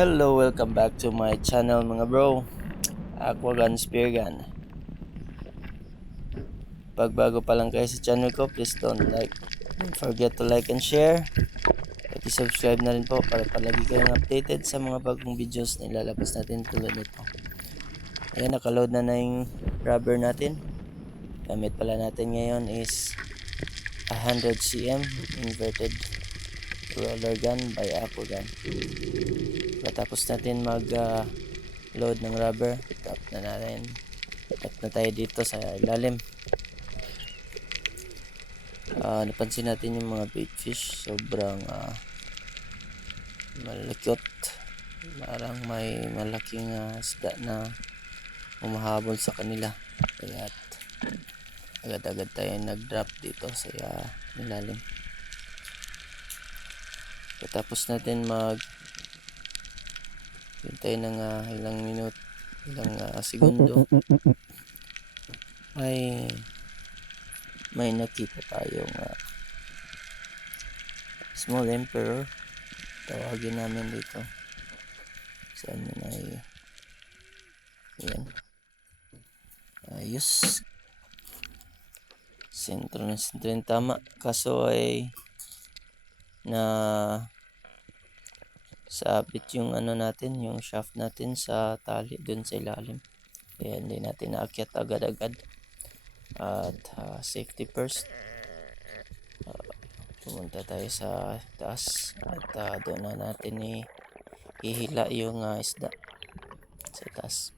Hello, welcome back to my channel mga bro. Aquagun Spear Gun. Pag bago pa lang kayo sa channel ko, please don't forget to like and share. At i-subscribe na rin po para palagi kayong updated sa mga bagong videos na ilalabas natin tulad nito. Ayan, nakaload na yung rubber natin. Gamit pala natin ngayon is 100 cm inverted roller gun by Aquagun. Matapos natin mag load ng rubber, tap na tayo dito sa ilalim. Napansin natin yung mga bait fish, sobrang malakot. Parang may malaking isda na umahabol sa kanila, kaya agad-agad tayo nag-drop dito sa ilalim. Tapos natin hintay ng ilang segundo, ay may nakita tayong small emperor, tawagin namin dito. Saan yun ay yan, ayos, sentro yung tama, kaso ay na sabit yung natin, yung shaft natin sa tali dun sa ilalim, kaya hindi natin naakyat agad-agad. At safety first, pumunta tayo sa taas at doon na natin ihila yung isda sa taas.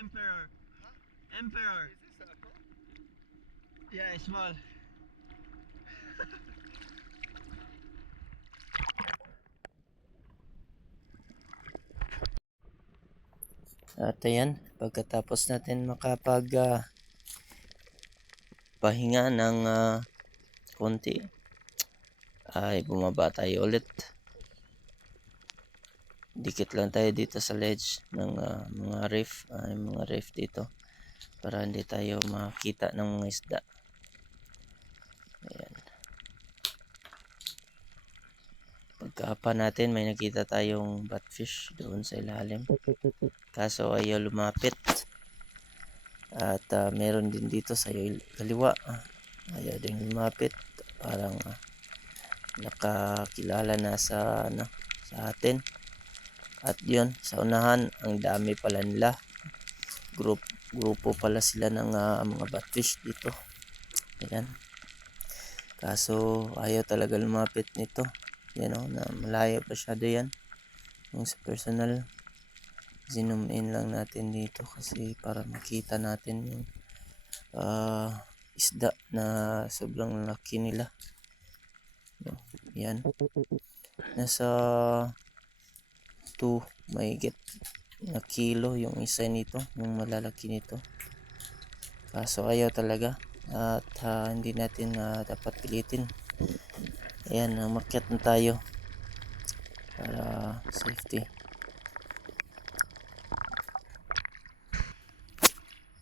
Emperor. Huh? Emperor. Is this circle? Yeah, it's small. At ayan, pagkatapos natin makapag pahinga ng konti, ay bumaba tayo ulit. Dikit lang tayo dito sa ledge ng mga reef dito para hindi tayo makita ng mga isda. Ayan. Pagkapa natin, may nakita tayong batfish doon sa ilalim, kaso ayaw lumapit. At meron din dito sa kaliwa, ayaw din lumapit, parang nakakilala na sa atin. At yun, sa unahan, ang dami pala nila, grupo pala sila ng mga batfish dito. Ayan, kaso ayaw talaga lumapit nito. Yan na malayo pa siya yan. Yung sa personal, zoom in lang natin dito kasi para makita natin yung isda na sobrang laki nila. Yan, nasa 2 mahigit na kilo yung isa nito, yung malalaki nito, kaso ayaw talaga. At hindi natin dapat pilitin. Ayan, umakyat na tayo para safety.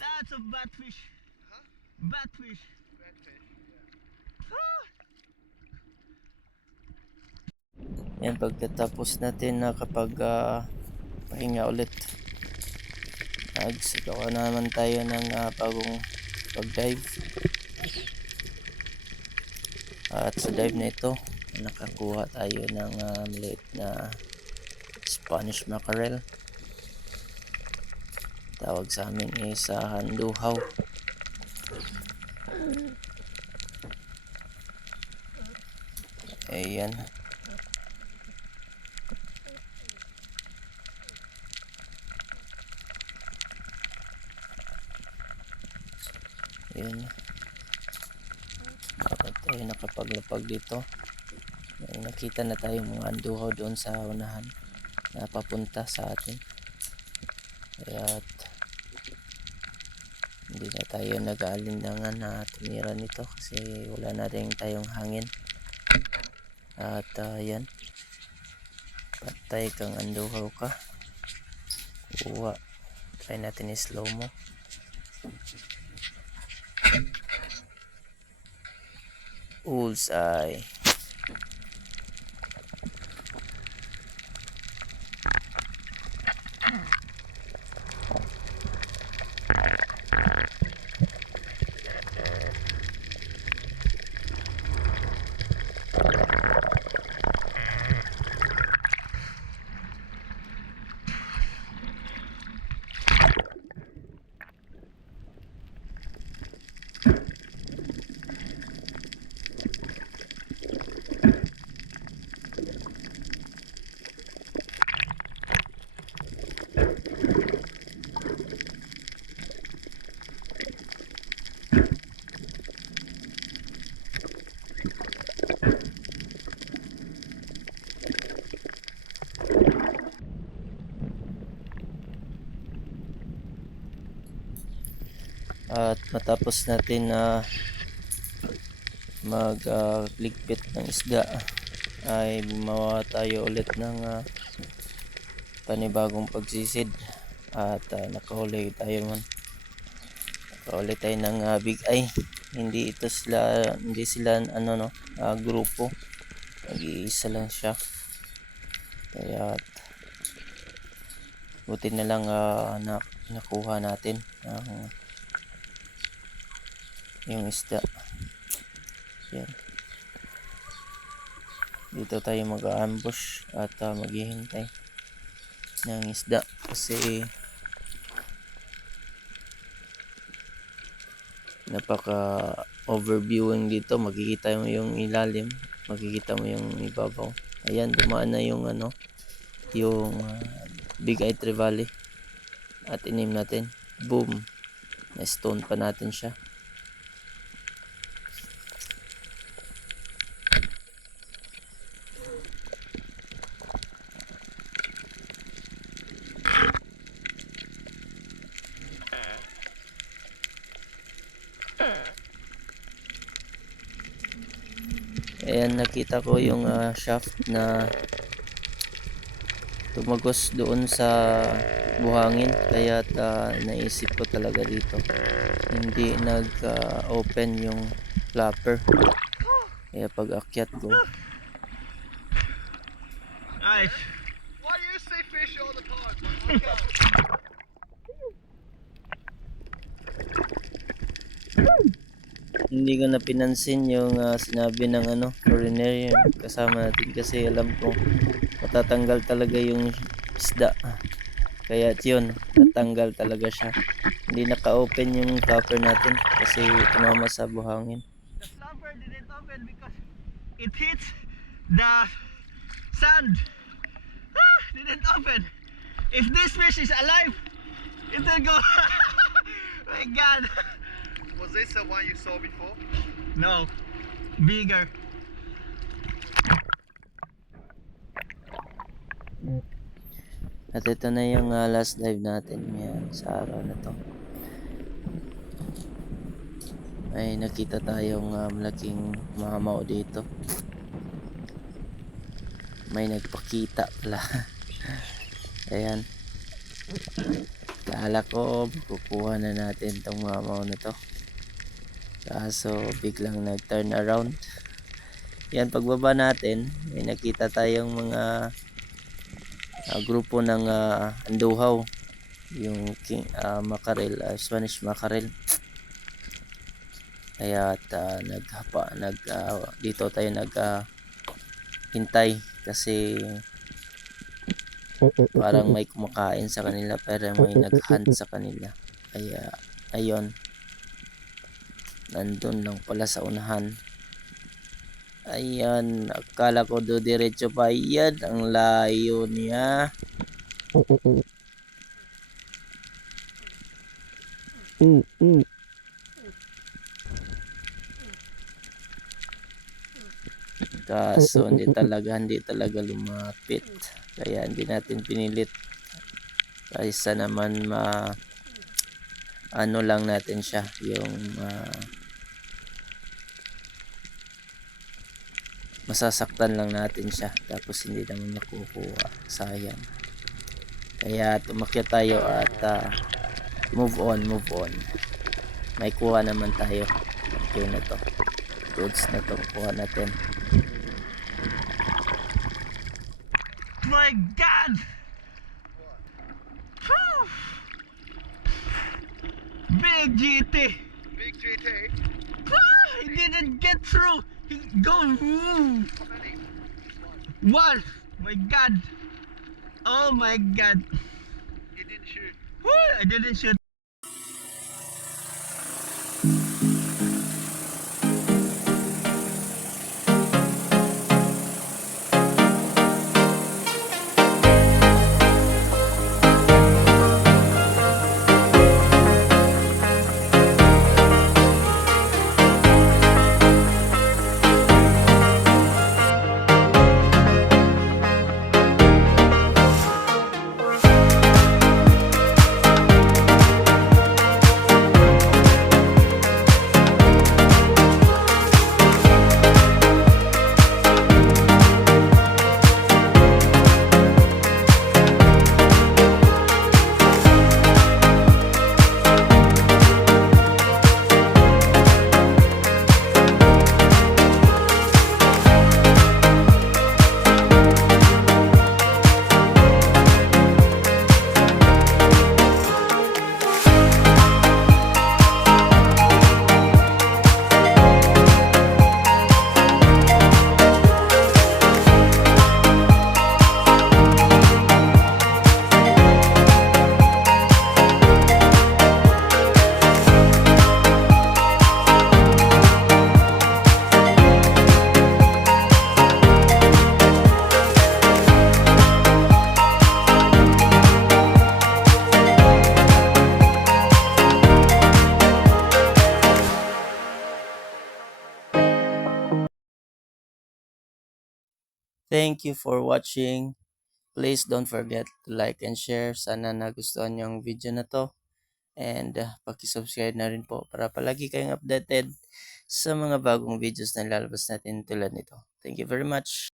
Lots of batfish. Huh? Batfish. Batfish. Yeah. Yan, pagkatapos natin nakapag pahinga ulit, nagsagawa naman tayo ng bagong pag-dive. At sa dive na ito, nakakuha tayo ng maliit na Spanish mackerel. Tawag sa amin is handuhaw. Ayan. Ayan. Bakit tayo nakapaglapag dito? May nakita na tayong mga anduhaw doon sa unahan na papunta sa atin. Kaya't hindi na tayo nag-aalinlangan na tumira nito kasi wala na rin tayong hangin. At yan, patay kang anduhaw ka. Kuha. Try natin i-slow mo. Bullseye. At matapos natin ligpit ng isda ay gumawa tayo ulit ng panibagong pagsisid at nakahuli tayo ng big eye. Hindi sila grupo, nag-iisa lang siya. Kaya buti na lang nakuha natin yung isda. Yan. Dito tayo mag-ambush at maghihintay ng isda kasi napaka overviewing dito. Makikita mo yung ilalim, makikita mo yung ibabaw. Ayan, dumaan na yung Big Eye Trevally at inim natin. Boom, na stone pa natin siya. Ayan, nakita ko yung shaft na tumagos doon sa buhangin, kaya naisip ko talaga dito hindi nag-open yung flapper, kaya pag akyat ko Nice. Why do you say fish all the time? I can't. hindi ko na pinansin yung sinabi ng foreigner yun kasama natin kasi alam ko matatanggal talaga yung isda, kaya yun, natanggal talaga siya. Hindi naka-open yung flapper natin kasi tumama sa buhangin. The flapper didn't open because it hits the sand. Didn't open. If this fish is alive, it will go. My God. Was this the one you saw before? No, bigger. At ito na yung last dive natin ngayon sa araw na to. Ay nakita tayong malaking mamaw dito. May nagpakita pala. Ayan. Kala ko kukuha na natin tong mamaw na to, kaso biglang nag-turn around. Yan, pagbaba natin may nakita tayong mga grupo ng anduhaw, yung mackerel, Spanish mackerel. Kaya dito tayo hintay kasi parang may kumakain sa kanila, pero may nag-hunt sa kanila. Kaya ayun, nandun lang pala sa unahan. Ayan, akala ko do diretso pa. Ayan, ang layo niya. Kaso hindi talaga lumapit. Kaya hindi natin pinilit. Kaysa naman ano lang natin siya, yung masasaktan lang natin siya. Tapos hindi naman makukuha. Sayang. Kaya tumakyat tayo at move on. May kuha naman tayo. Okay na to. Goods na to. Kuha natin. My God! Whew. Big GT! Big GT. He didn't get through! He go! Woo. How many? One! My God! Oh my God! You didn't shoot. Woo. I didn't shoot. Thank you for watching. Please don't forget to like and share. Sana nagustuhan niyo ang video na to. And paki-subscribe na rin po para palagi kayong updated sa mga bagong videos na lalabas natin tulad nito. Thank you very much.